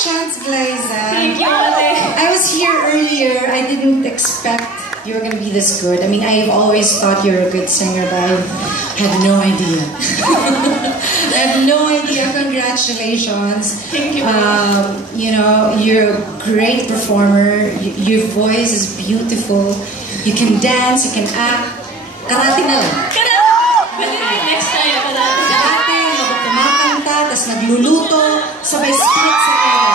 Congratulations, Glyza. Thank you, ate. I was here earlier. I didn't expect you were going to be this good. I mean, I've always thought you're a good singer, but I had no idea. I have no idea. Congratulations. Thank you. You know, you're a great performer. Your voice is beautiful. You can dance, you can act. Karate na lang. Pwede rin next time. Karate, habang kumakanta, tapos nagluluto, sabay split sa pera.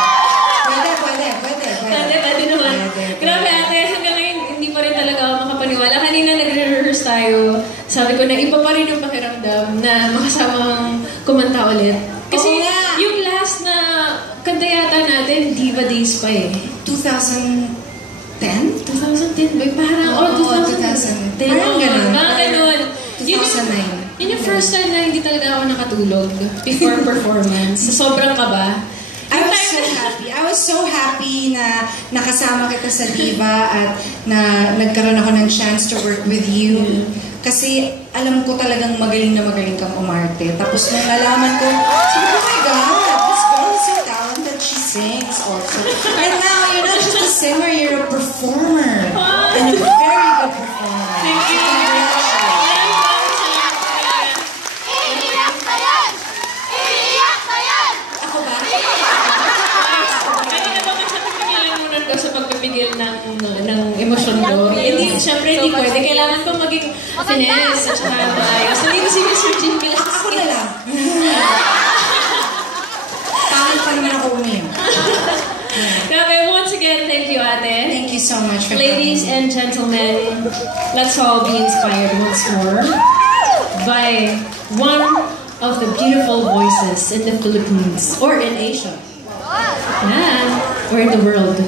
Pwede naman. Grabe ate, hanggang ngayon hindi pa rin talaga ako makapaniwala. Kanina nagre-rehearse tayo. Sabi ko na iba pa rin yung pakiramdam na makasamang kumanta ulit. Kasi yung last na kanta yata natin, Diva Days pa eh. 2010? 2010 ba? Parang, 2010. Parang ganun. Parang ganun. 2009. Yun yung first time na hindi talaga ako nakatulog before performance. Sobrang kaba. I was so happy na nakasama kita sa Diva at na nagkaroon ako ng chance to work with you. Kasi alam ko talagang magaling na magaling kang umarte. Tapos nung nalaman ko, sabi ko, oh my God, this girl is so talented. She sings also. And now, you're not just a singer, you're a performer. And a very good performer. Thank you. Sa pagpipigil ng emosyon ko. Hindi, syempre hindi pwede. Kailangan ko maging finesse at saka maayos. Hindi ko si Mr. Jim Pilas. Ako na lang. Pangit pa naman ako umiyak. Grabe, once again, thank you, ate. Thank you so much for Ladies and gentlemen, let's all be inspired once more by one of the beautiful voices in the Philippines or in Asia. Yeah, or in the world.